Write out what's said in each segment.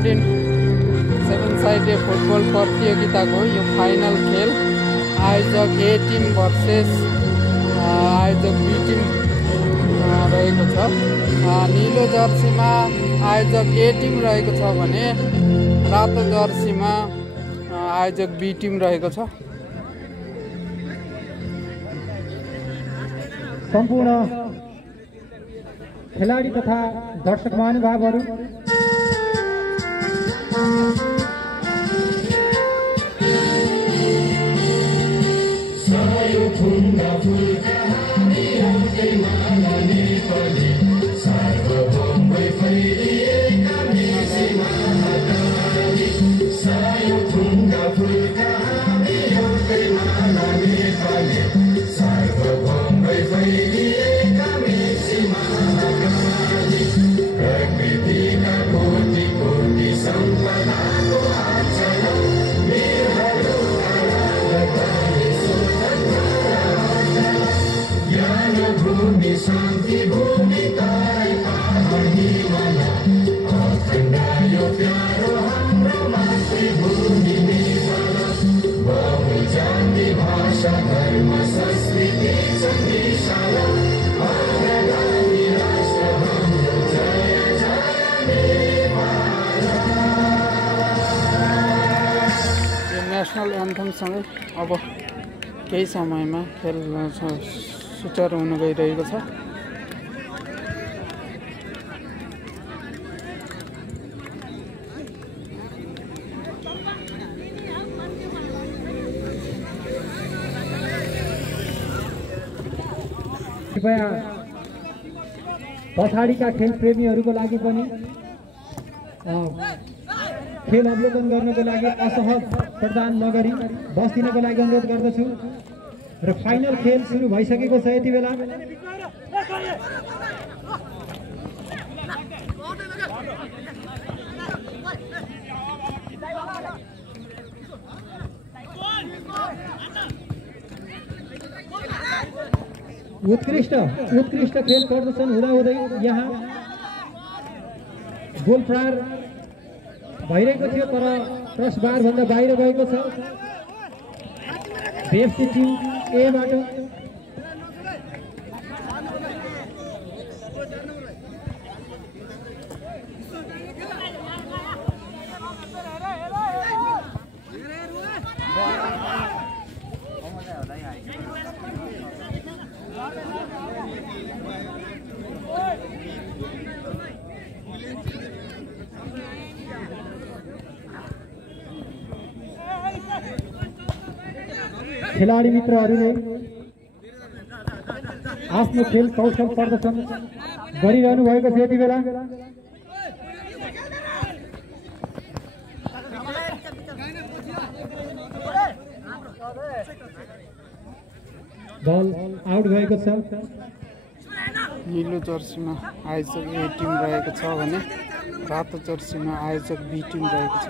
अन्डर-17 7 साइडे फुटबल प्रतियोगिताको यो फाइनल खेल आयोजक ए टिम भर्सेस आयोजक बी टिम रहेको छ। नीलो जर्सीमा आयोजक ए टिम रहेको छ भने रातो जर्सीमा आयोजक बी टिम रहेको छ। सम्पूर्ण खेलाडी तथा दर्शक महानुभावहरू नेशनल एन्थमसँगै अब केही समयमा खेल सुचारू हुन गइरहेको छ। कृपया पछाडिका खेल प्रेमीहरूको लागि पनि खेल अवलोकन गर्नको लागि असहज प्रदान नगरी बस्दिनको लागि अनुरोध गर्दछु र फाइनल खेल सुरु भइसकेको छ। यति बेला उत्कृष्ट खेल प्रदर्शन हुँदाहुँदै यहाँ गोल प्रहार भइरहेको थियो तर क्रसबार भन्दा बाहिर गएको छ। बेफसी टिम एबाट खेलाडी मित्रहरूले आफ्नो खेल कौशल प्रदर्शन गरिरहनु भएको छ। यति बेला बल आउट भएको छ। नीलो जर्सीमा आयोजक ए टिम रहेको छ भने रातो जर्सीमा आयोजक बी टिम रहेको छ।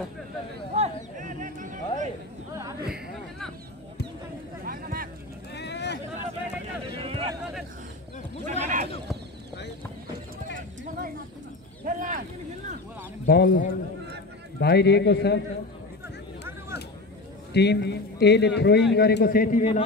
बल बाहिरिएको छ। टिम ए ले थ्रोइङ गरेको छ। यति बेला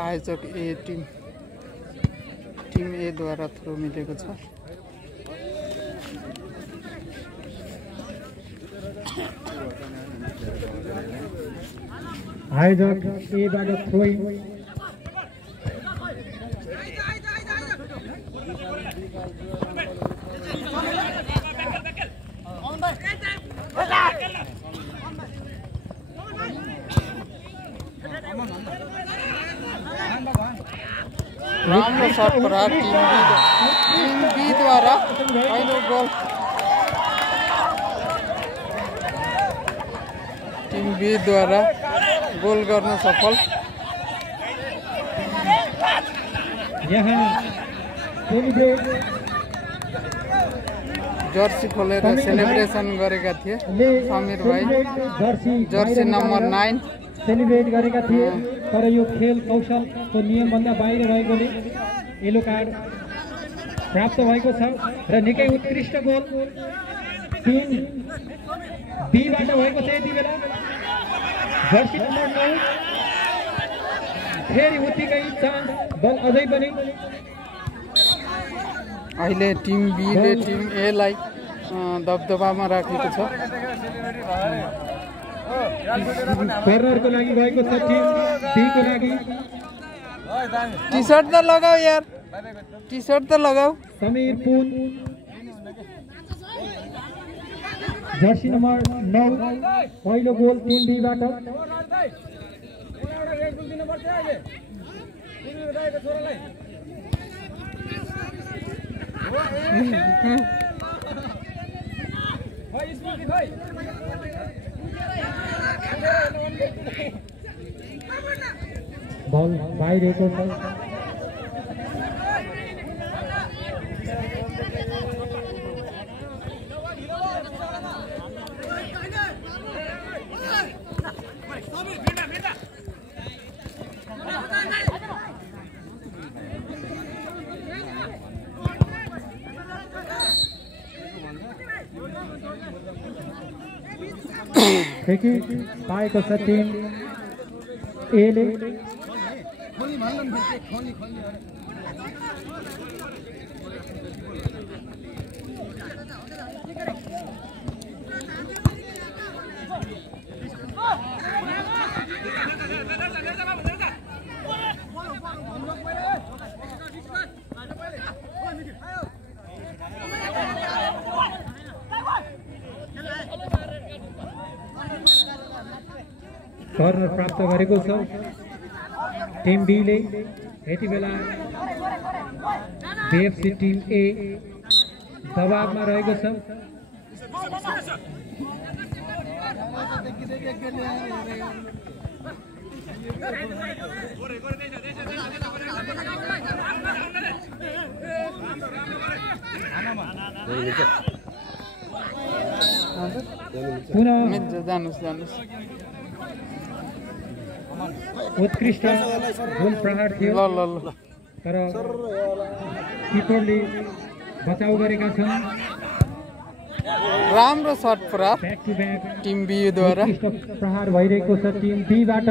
आयोजक ए टिम ए द्वारा थ्रो मिलेको छ। आयोजक ए बाट थ्रोइङ राम्रो सर्ट प्रहार टिम बी द्वारा पहिलो गोल टिम बी द्वारा गोल गर्न सफल। यहाँ जर्सी खोलेर सेलिब्रेसन गरेका थिए समीर भाइ, जर्सी नम्बर 9 सेलिब्रेट गरेका थिए। तर यो खेल कौशलको नियमभन्दा बाहिर रहेकोले येलो कार्ड प्राप्त भएको छ र निकै उत्कृष्ट गोल टिम बीबाट भएको छ। यति बेला जर्सी नम्बर 9 फेरि उत्तिकै चान्स बल अझै पनि अहिले टिम बीले टिम ए लाई दबदबामा राखेको छ। कर्नरको लागि गएको छ टिम बी को लागि। टी शर्ट त लगाऊ यार, टी शर्ट त लगाऊ। समीर पुन जर्सी नम्बर 9 पहिलो गोल टिम बीबाट। बल बाहिरको छ। पाएको छ टिम एले। कर्नर प्राप्त गरेको छ टिम बीले। यति बेला बीएफसी टिम ए दबावमा रहेको छ। पुनः जानुस् उत्कृष्ट गोल प्रहार थियो तर किपरले बचाउ गरेका छन्। राम्रो सर्ट प्रहार back to back team B द्वारा प्रहार भइरहेको छ टिम बीबाट।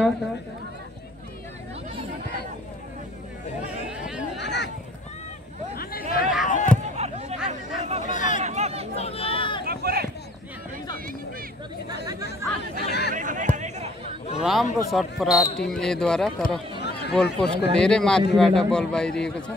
राम्रो सर्ट प्रहार टिम ए द्वारा तर गोल पोस्टको धेरै माथिबाट बल बाहिरिएको छ।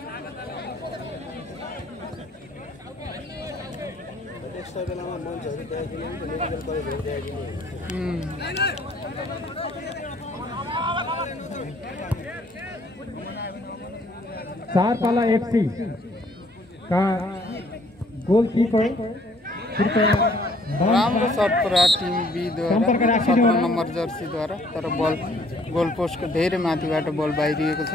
चारपाला एफसी का गोलकीपर राम्रो सर्ट प्रहार टिम बी द्वारा 17 नम्बर जर्सी द्वारा तर बल गोल पोस्टको धेरै माथिबाट बल बाहिरिएको छ।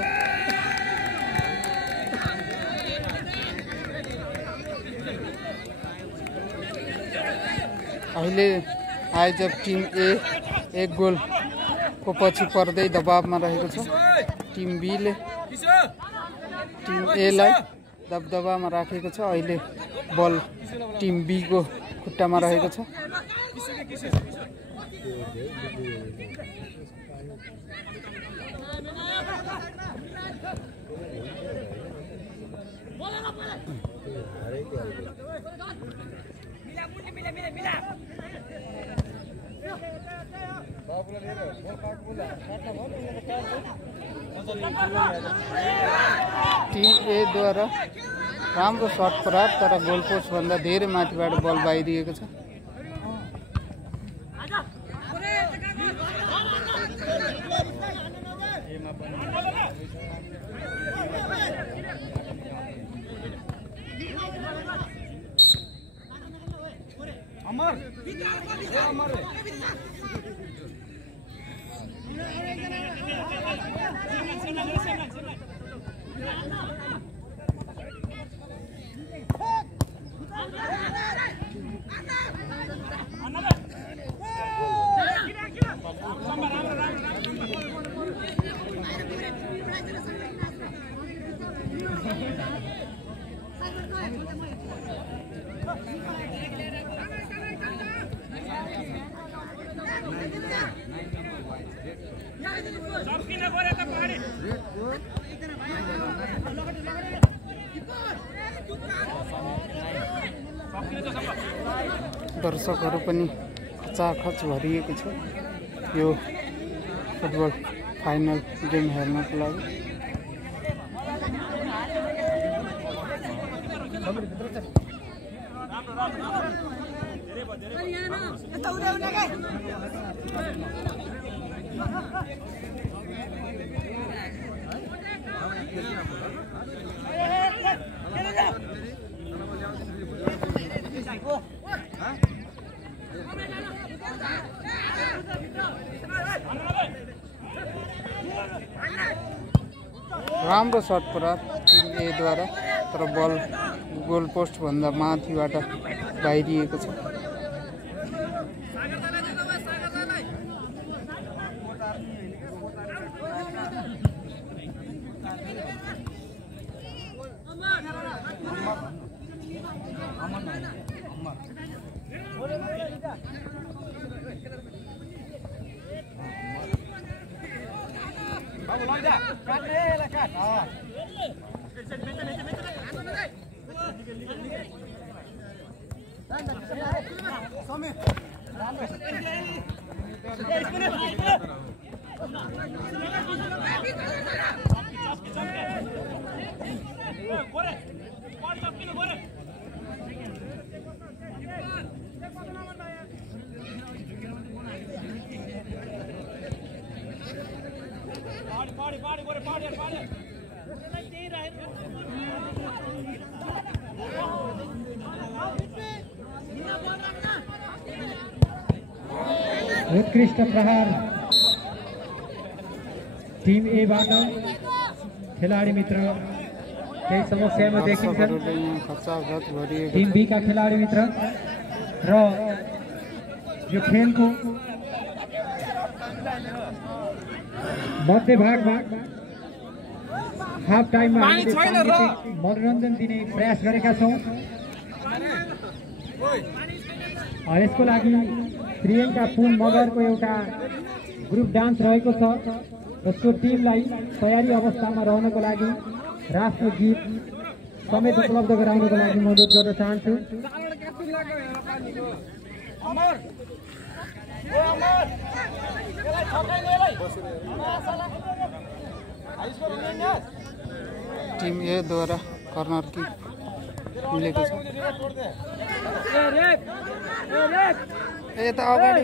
अहिले आयोजक टिम ए एक गोलको पछि पर्दै दबावमा रहेको छ। टिम बीले टिम ए लाई दबदबामा राखेको छ। अहिले बल टिम बी को खुट्टामा रहेको छ। टिम ए द्वारा राम्रो सर्ट प्रहार तर गोल पोस्ट भन्दा धेरै माथिबाट बल बाहिरिएको छ। दर्शकहरू पनि खचाखच भरिएको छ यो फुटबल फाइनल गेम हेर्नको लागि। राम्रो शट पुरा टिम ए द्वारा, तर बल गोल पोस्ट भन्दा माथिबाट बाहिरिएको छ। उत्कृष्ट प्रहार टिम ए बाट खेलाडी मित्र केही समस्यामा देखिन्छ। टिम बी का खेलाडी मित्र र यो खेलको मध्य भागमा हाफ टाइममा हामीले मनोरञ्जन दिने प्रयास गरेका छौँ। यसको लागि प्रियङ्का पुन मगरको एउटा ग्रुप डान्स रहेको छ। उसको टिमलाई तयारी अवस्थामा रहनको लागि राष्ट्रिय गीत समेत उपलब्ध गराउनको लागि म अनुरोध गर्न चाहन्छु। टिम ए द्वारा कर्नर किक मिलेको छ। यता अगाडि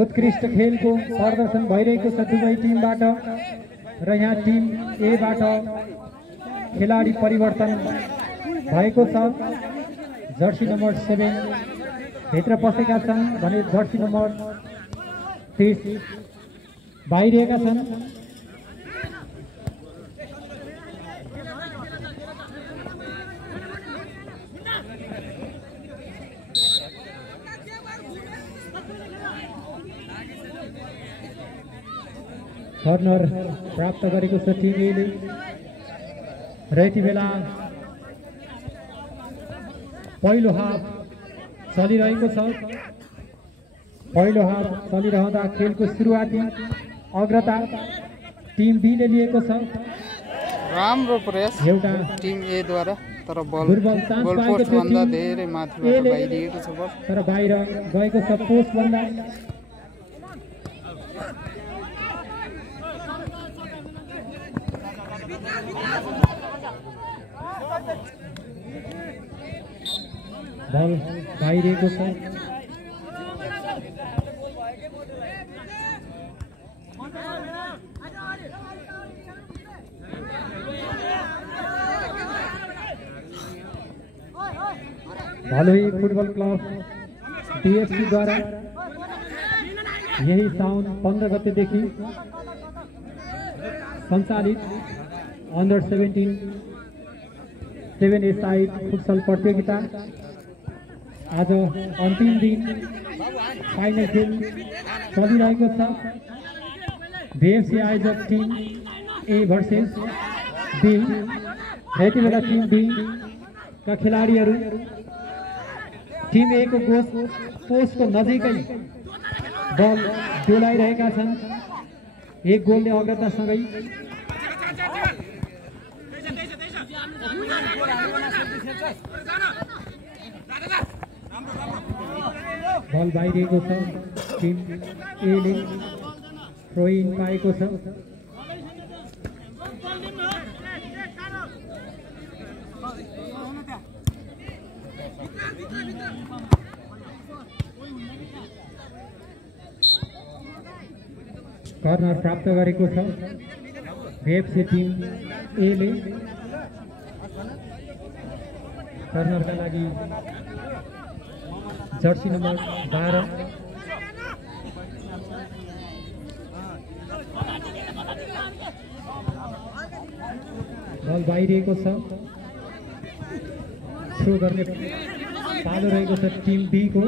उत्कृष्ट खेलको प्रदर्शन भइरहेको छ दुवै टिमबाट र यहाँ टिम ए बाट खेलाडी परिवर्तन भएको छ। जर्सी नम्बर 7 भित्र पसेका छन् भने जर्सी नम्बर 30 बाहिरिएका छन्। कर्नर प्राप्त गरेको छ टिम एले र यति बेला पहिलो हाफ चलिरहेको छ। पहिलो हाफ चलिरहँदा खेलको सुरुवाती अग्रता टिम बी ले लिएको छ। राम्रो प्रयास एउटा टिम ए द्वारा, तर बल गोल पोस्ट भन्दा धेरै माथिबाट बाहिरिएको छ बल, तर बाहिर गएको छ पोस्ट भन्दा। बल बाहिरिएको छ। भलोई फुटबल क्लब DFC द्वारा यही साउन 15 गतेदेखि सञ्चालित अंडर 17 7 साइड फुटसल प्रतियोगिता आज अंतिम दिन फाइनल खेल चलिरहेको छ। VFC आयोजक टिम A भर्सेस B। यति बेला टिम B का खेलाडीहरू टिम A को पोस्टको नजिकै बल डोलाइरहेका छन्। एक गोलले अग्रतासँगै बल बाहिरिएको छ। टिम A ले थ्रो इन पाएको छ। कर्नर प्राप्त गरेको छ VFC टिम A ले। कर्नरका लागि जर्सी नम्बर 12 बल बाहिरिएको छ। थ्रो गर्ने पालो रहेको छ टिम B को।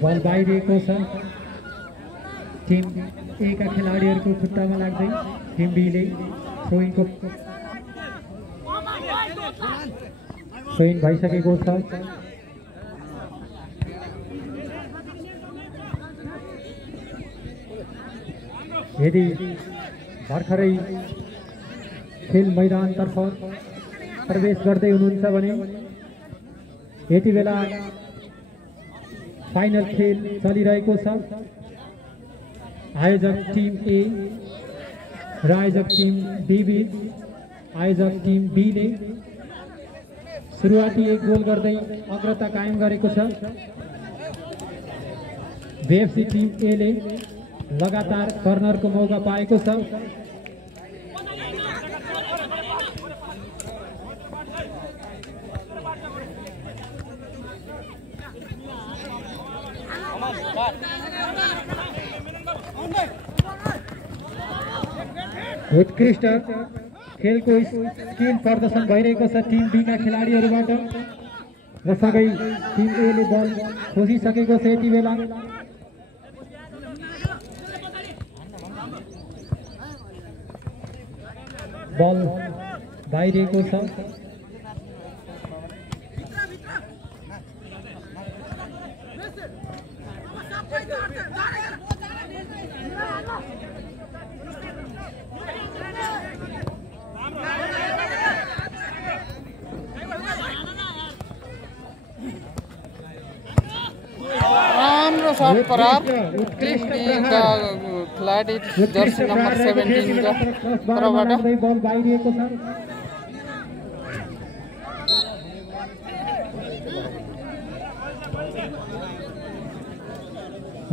बल बाहिरिएको छ। टिम A का खेलाडीहरूको खुट्टामा लाग्दै टिम B ले थ्रोइनको थ्रोइन भइसकेको छ। यदि भर्खरै खेल मैदानतर्फ प्रवेश गर्दै हुनुहुन्छ भने यति बेला फाइनल खेल चलिरहेको छ। आयोजक टिम A र आयोजक टिम B बीच आयोजक टिम B ले सुरुवाती एक गोल गर्दै अग्रता कायम गरेको छ। VFC टिम A ले लगातार कर्नरको मौका पाएको छ। उत्कृष्ट खेलको स्किल प्रदर्शन भइरहेको छ टिम B का खेलाडीहरूबाट र सँगै टिम A ले बल खोजिसकेको छ। यति बेला बल बाहिरिएको छ। राम्रो शॉट परार टिम B का खिलाडी जर्सी नम्बर 17 का तर्फबाट बल बाहिरिएको छ।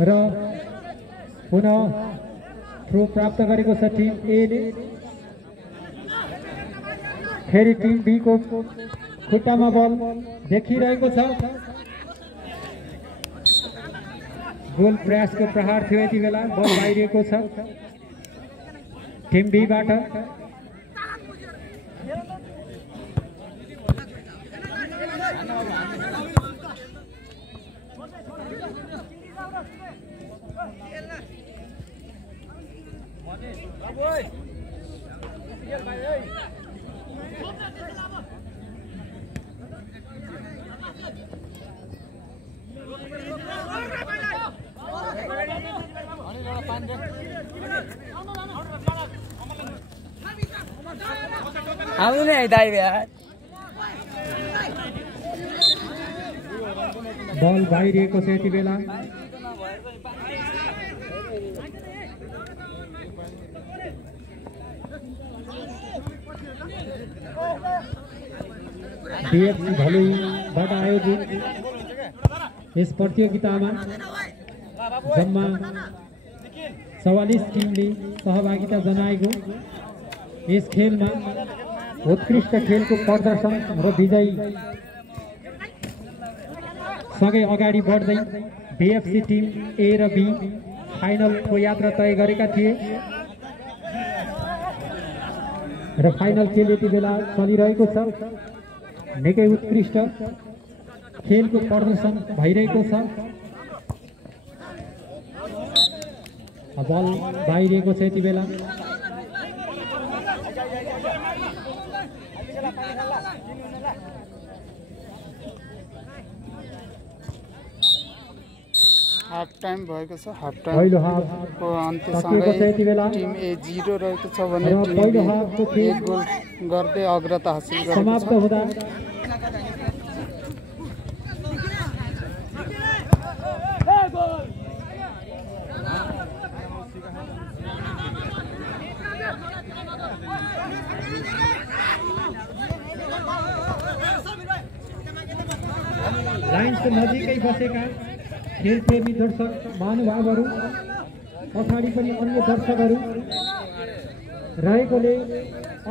र पुनः थ्रो प्राप्त गरेको छ टिम A ले। फेरि टिम B को खुट्टामा बल देखिरहेको छ। गोल प्रयासको प्रहार थियो यति बेला, बल बाहिरिएको छ टिम बीबाट। बल बाहिरिएको छ यति बेला। बीएफसी भलुईबाट आयोजित यस प्रतियोगितामा जम्मा 44 टिमले सहभागिता जनाएको यस खेलमा उत्कृष्ट खेलको प्रदर्शन र विजयी सँगै अगाडि बढ्दै बीएफसी टिम ए र बी फाइनलको यात्रा तय गरेका थिए र फाइनल खेल यति बेला चलिरहेको छ। निकै उत्कृष्ट खेलको प्रदर्शन भइरहेको छ। बल बाहिरिएको छ यति बेला। हाफ टाइम भएको छ। हाफ पहिलो टाइमको हाफको अन्त्यसँगै यति बेला टिम ए 0 रहेको छ भने टिम पहिलो बी हाफको 1 गोल गर्दै अग्रता हासिल गरेको समाप्त छ। हुँदा लाइन्सको नजिकै बसेका खेलप्रेमी दर्शक महानुभावहरू, पछाडि पनि अन्य दर्शकहरू रहेकोले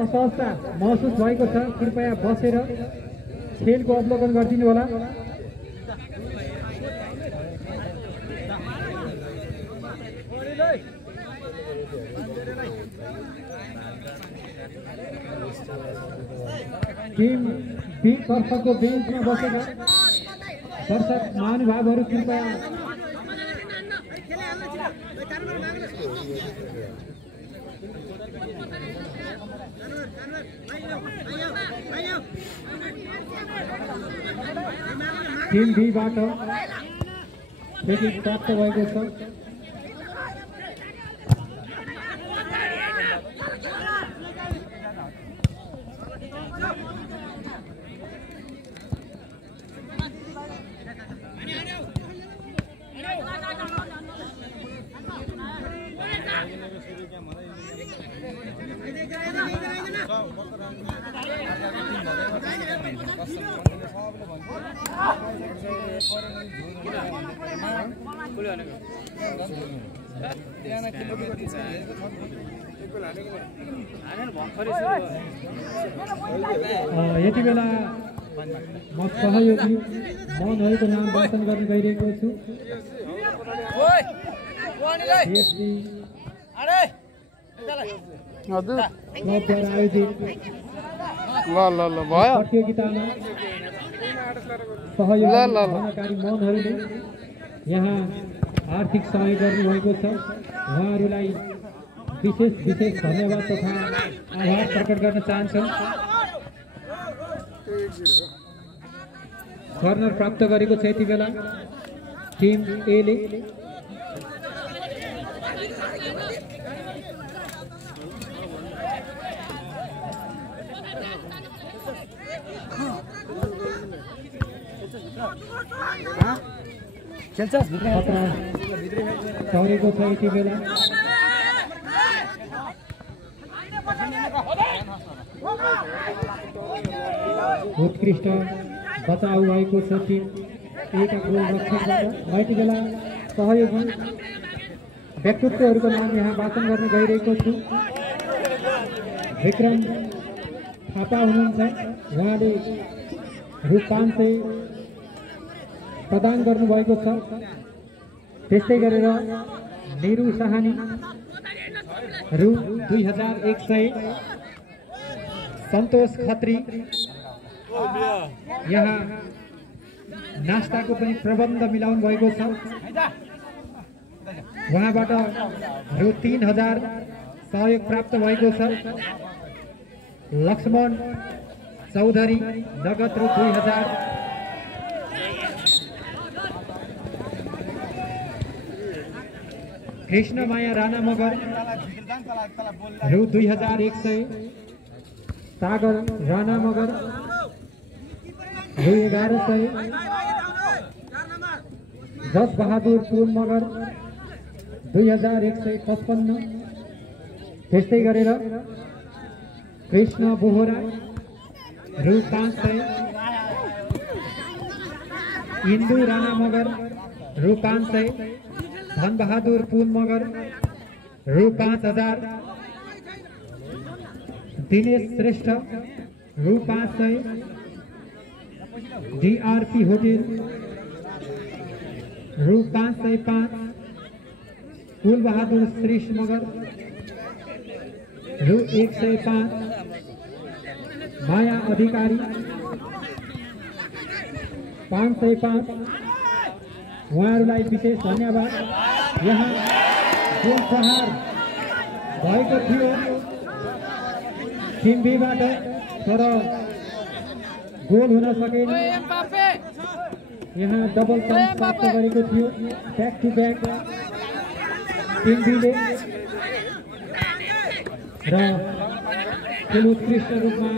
असहजता महसुस भएको छ। कृपया बसेर खेलको अवलोकन गरिदिनु होला। टिम बी तर्फको बेन्चमा बसेका दर्शक महानुभावहरू कृपया टिम बीबाट फेरि प्राप्त भएको छ। यति बेला म सहयोगी मनहरूको नाम वाचन गर्न गइरहेको छु। आयोजित प्रतियोगितामा सहयोगी मनहरूले यहाँ आर्थिक सहयोग गर्नुभएको छ। उहाँहरूलाई विशेष धन्यवाद तथा आभार प्रकट गर्न चाहन्छौँ। कर्नर प्राप्त गरेको छ यति बेला टिम ए ले। चलेको छ यति बेला। उत्कृष्ट बचाउ भएको छ टिम एका गोल रक्षकबाट। यति बेला सहयोगी व्यक्तित्वहरूको नाम यहाँ वाचन गर्न गइरहेको छु। विक्रम थापा हुनुहुन्छ, उहाँले रु 500 प्रदान गर्नुभएको छ। त्यस्तै गरेर निरु साहानी रु 2100, सन्तोष खत्री यहाँ नास्ताको पनि प्रबन्ध मिलाउनु भएको छ, उहाँबाट रु 3000 सहयोग प्राप्त भएको छ। लक्ष्मण चौधरी नगद रु 2000, कृष्णमाया राणा मगर रु 2100, सागर राणा मगर रु 1100, जस बहादुर पुल मगर 2155। त्यस्तै गरेर कृष्ण बोहरा रु 500, इन्दु राणा मगर रु 500, धन बहादुर पुन मगर रु 5000, दिनेश श्रेष्ठ रु 500, डीआरपी होटल रु 505, कुल बहादुर श्रेष्ठ मगर रु 105, माया अधिकारी 505। उहाँहरूलाई विशेष धन्यवाद। यहाँ गोल प्रहार भएको थियो टिम बीबाट, तर गोल हुन सकेन। यहाँ डबल चान्स प्राप्त गरेको थियो ब्याक टु ब्याक टिम बीले, र खेल उत्कृष्ट रूपमा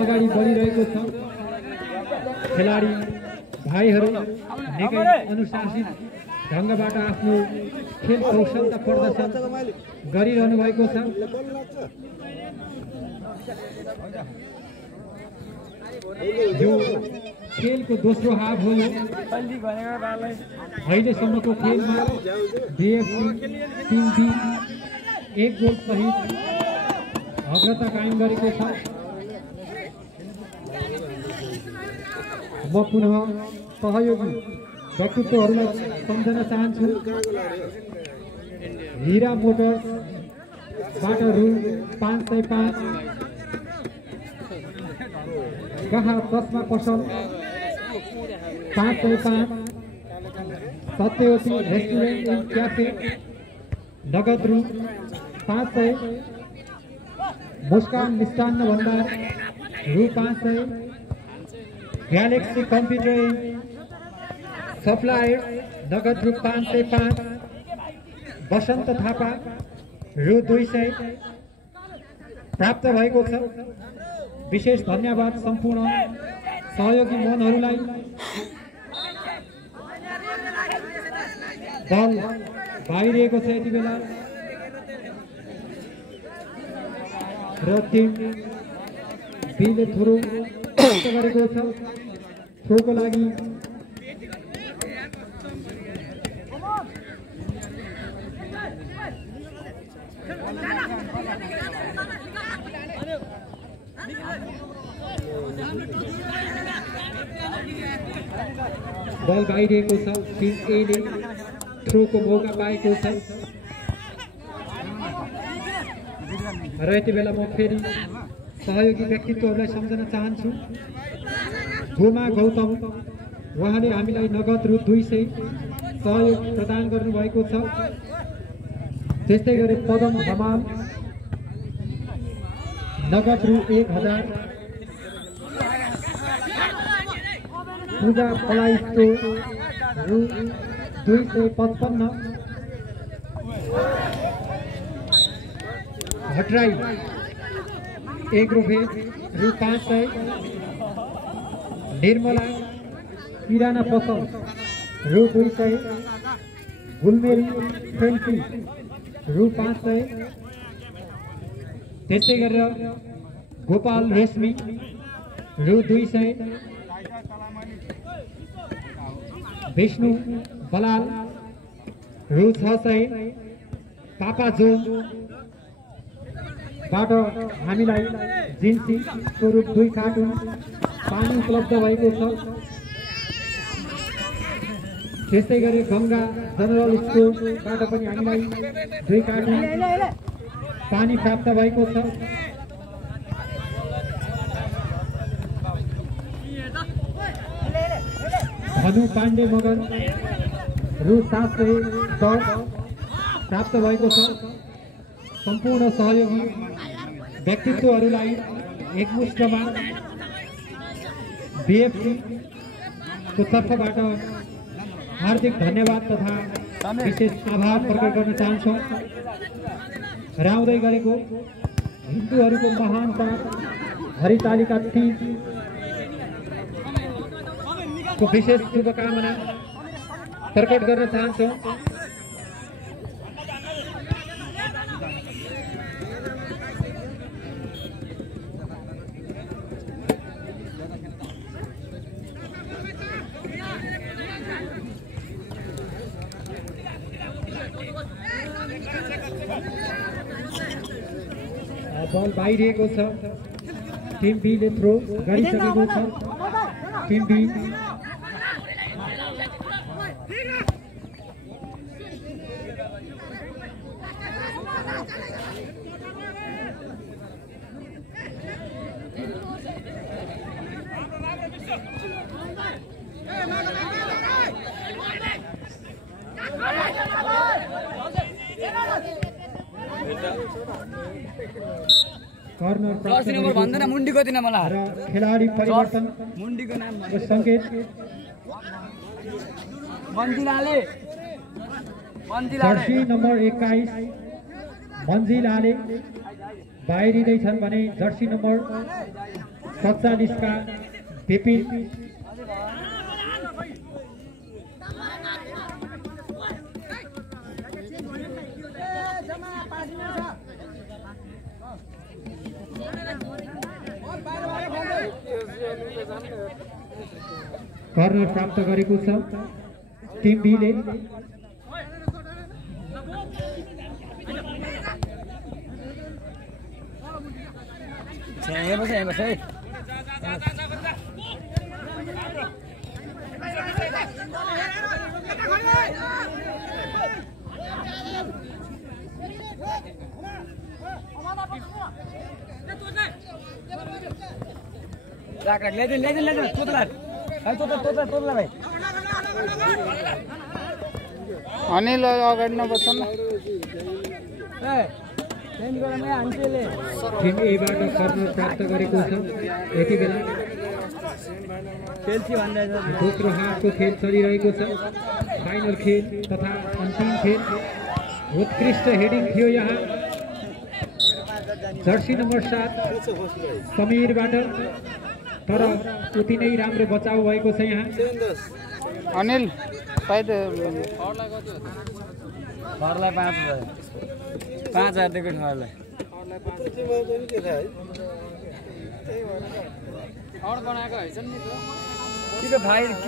अगाडि बढिरहेको छ। खेलाडी भाइहरू निकै अनुशासित ढङ्गबाट आफ्नो खेल कौशलता प्रदर्शन गरिरहनु भएको छ। यो खेलको दोस्रो हाफ हो। अहिलेसम्मको खेलमा बीएफसी टिम बी 1 गोल सहित अग्रता कायम गरेको छ। म पुनः सहयोगी व्यक्तित्वहरूलाई सम्झन चाहन्छु। हीरा मोटर्सबाट रु 505, कहाँ चस्मा पसल 505, सत्यवती रेस्टुरेन्ट एन्ड क्याफे नगद रु 500, मुस्कान मिष्टान्न भण्डार रु 500, ग्यालेक्सी कम्प्युटर एन्ड सप्लायर नगद रु 505, बसन्त थापा रु 200 प्राप्त भएको छ। विशेष धन्यवाद सम्पूर्ण सहयोगी मनहरूलाई। दल बाहिरिएको छ यति बेला र टिम बीले थ्रो प्राप्त गरेको छ। थ्रोको लागि बल बाहिरिएको छ। टिम एले थ्रोको मौका पाएको छ र यति बेला म फेरि सहयोगी व्यक्तित्वहरूलाई सम्झन चाहन्छु। गोमा गौतम, उहाँले हामीलाई नगद रु 200 सहयोग प्रदान गर्नुभएको छ। त्यस्तै गरी पदम हमाल नगद रु 1000, पूजा पलाइस्तो रु 255, भट्टराई एग्रोभेज रु 500, निर्मला किराना पसल रु 200, गुलमेरी फ्रेन्सी रु 500। त्यस्तै गरेर गोपाल रेशमी रु 200, विष्णु बलाल रु 600, पापा जोनबाट हामीलाई जिन्सी स्वरूप 2 कार्टुन पानी उपलब्ध भएको छ। त्यस्तै गरी गंगा जनरल स्टोरबाट पनि हामीलाई 2 कार्टुन पानी प्राप्त भएको छ। धनु पाण्डे मगर रु 710 प्राप्त भएको छ। सम्पूर्ण सहयोगी व्यक्तित्वहरूलाई एकमुष्टमा बीएफसी को तर्फबाट हार्दिक धन्यवाद तथा विशेष आभार प्रकट गर्न चाहन्छौँ। र आउँदै गरेको हिन्दूहरूको महान चाड हरितालिका तीज को विशेष शुभकामना प्रकट गर्न चाहन्छौँ। बल बाहिरिएको छ। टिम बी ले थ्रो गरिसकेको छ। टिम बी कर्नर प्राप्त नम्बर भन्दैन मुन्डीको दिन मलाई र खेलाडी परिवर्तन मुन्डीको नाम संकेत जर्सी नम्बर 21 मन्जिलाले बाहिरिँदै छन् भने जर्सी नम्बर 47 का विपिन कर्नर प्राप्त गरेको छ। टिम बी ले अनिल अगाडि नबस्छ न। टिम एबाट कर्नर प्राप्त गरेको छ। यति बेला दोस्रो हाफको खेल चलिरहेको छ। फाइनल खेल तथा अन्तिम खेल उत्कृष्ट हेडिङ थियो यहाँ जर्सी नम्बर 7 समीरबाट, तर उति नै राम्रो बचाउ भएको छ यहाँ। अनिल साइड घरलाई 5,000 दिएको घरलाई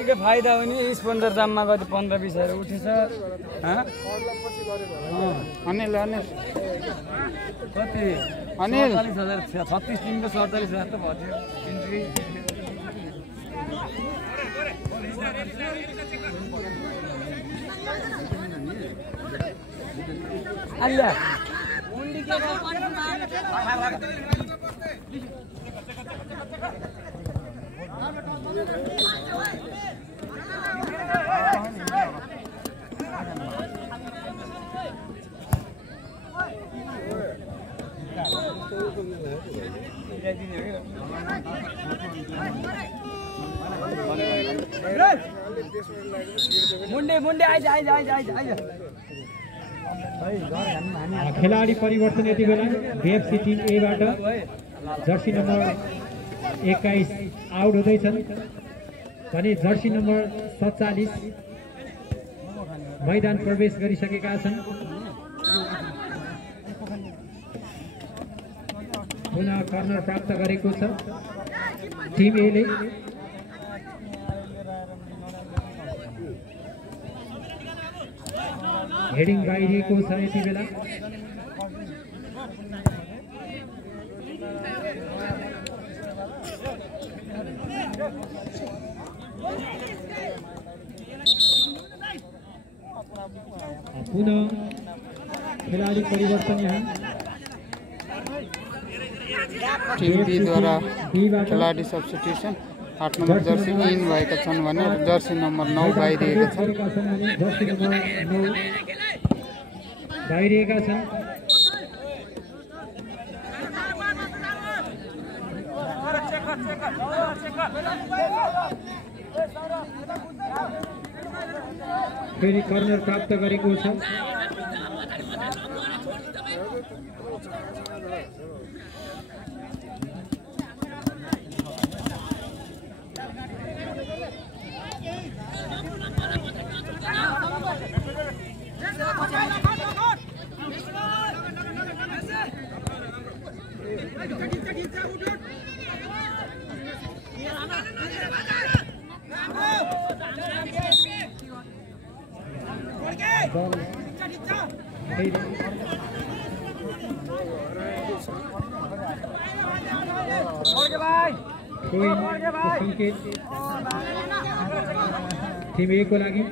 के फाइदा हो नि। स्पोन्सर दाममा कति 15-20 उठेछ। अनिल अनिल कति अनिल 47,000 36 दिनको 47,000 त भयो इन्ट्री। अल्ला मुंडे आइज खेलाडी परिवर्तन यति बेला बीएफसी टिम एबाट जर्सी नम्बर 21 आउट हुँदैछन् भने जर्सी नम्बर 47 मैदान प्रवेश गरिसकेका छन्। पुनः कर्नर प्राप्त गरेको छ टिम एले। हेडिङ बाहिरिएको छ यति बेला। पुनः खिलाड़ी परिवर्तन यहाँ टिम बी द्वारा खेलाडी सब्स्टिट्युसन 8 नम्बर जर्सी इन भएका छन् भने जर्सी नम्बर 9 बाहिरिएका छन्। जर्सी नम्बर 9 बाहिरिएका छन्। फेरि कर्नर प्राप्त गरेको छ। टिम ए को लागि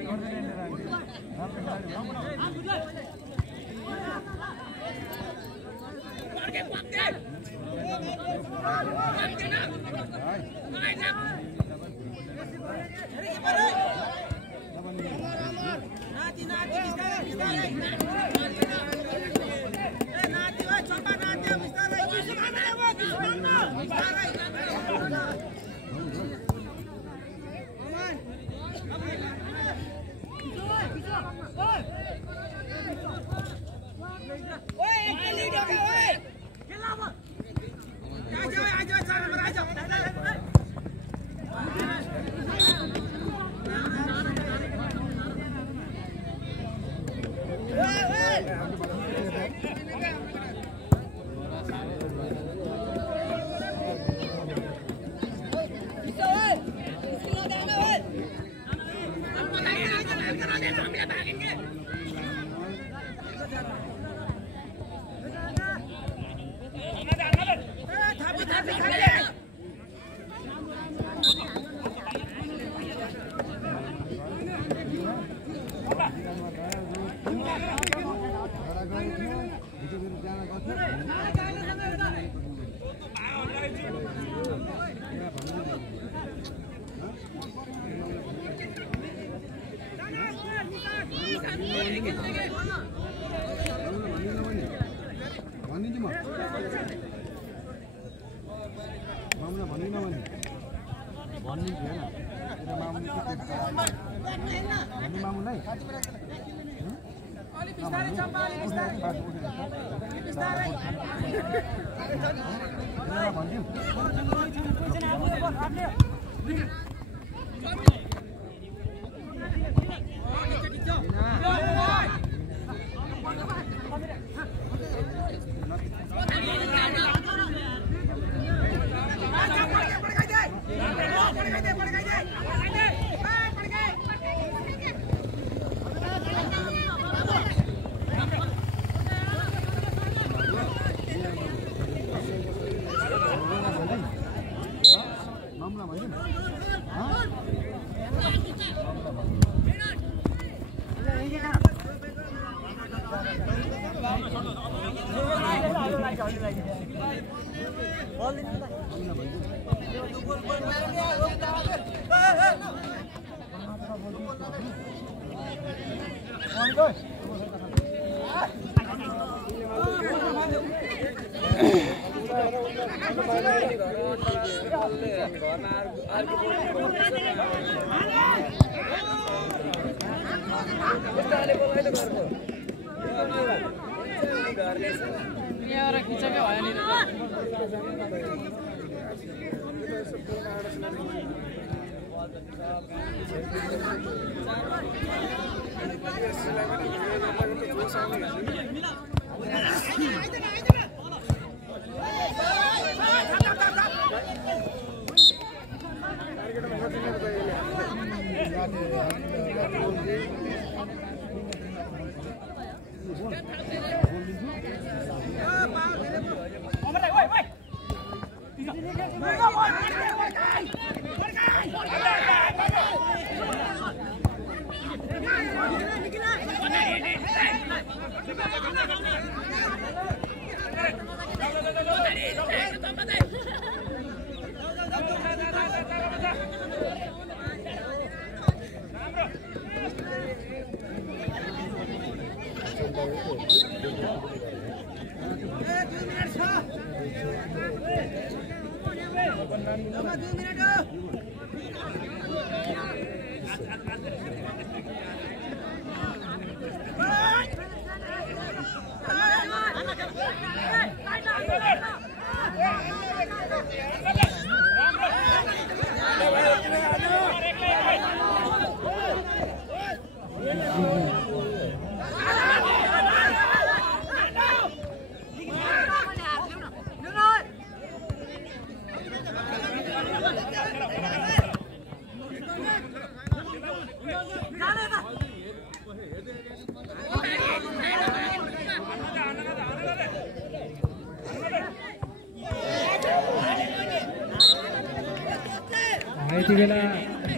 यति बेला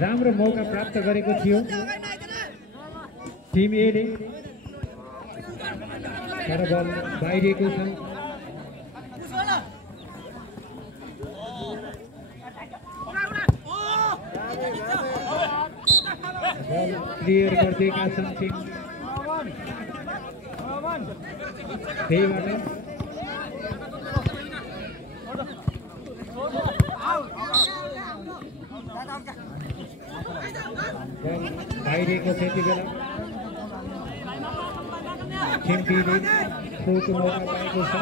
राम्रो मौका प्राप्त गरेको थियो टिम ए ले, तर बल बाहिरिएको छ। बल क्लियर गरिदिएका छन् टिम त्यहीबाट बाहिरिएको छ। यति बेला टिम बीले थ्रोको मौका पाएको छ।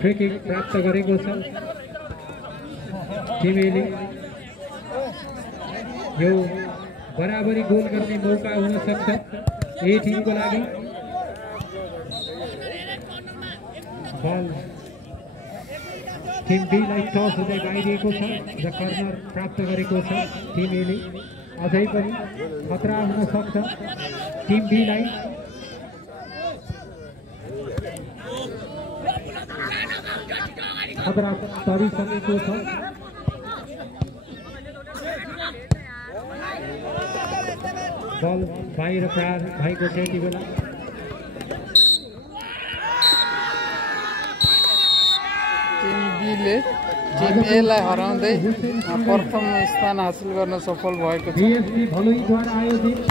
फ्री किक प्राप्त गरेको छ टिम ए ले। यो बराबरी गोल गर्ने मौका हुन सक्छ ए टिमको लागि। बल टिम बी लाई टस हुँदै बाहिरिएको छ र कर्नर प्राप्त गरेको छ टिम ए ले। अझै पनि खतरा हुन सक्छ टिम बी लाई। खतरा तरिसकेको छ। बल बाहिर प्रहार भएको छ यति बेला। टिम बीले टिम ए लाई हराउँदै प्रथम स्थान हासिल गर्न सफल भएको छ। बीएफसी भलुईद्वारा आयोजित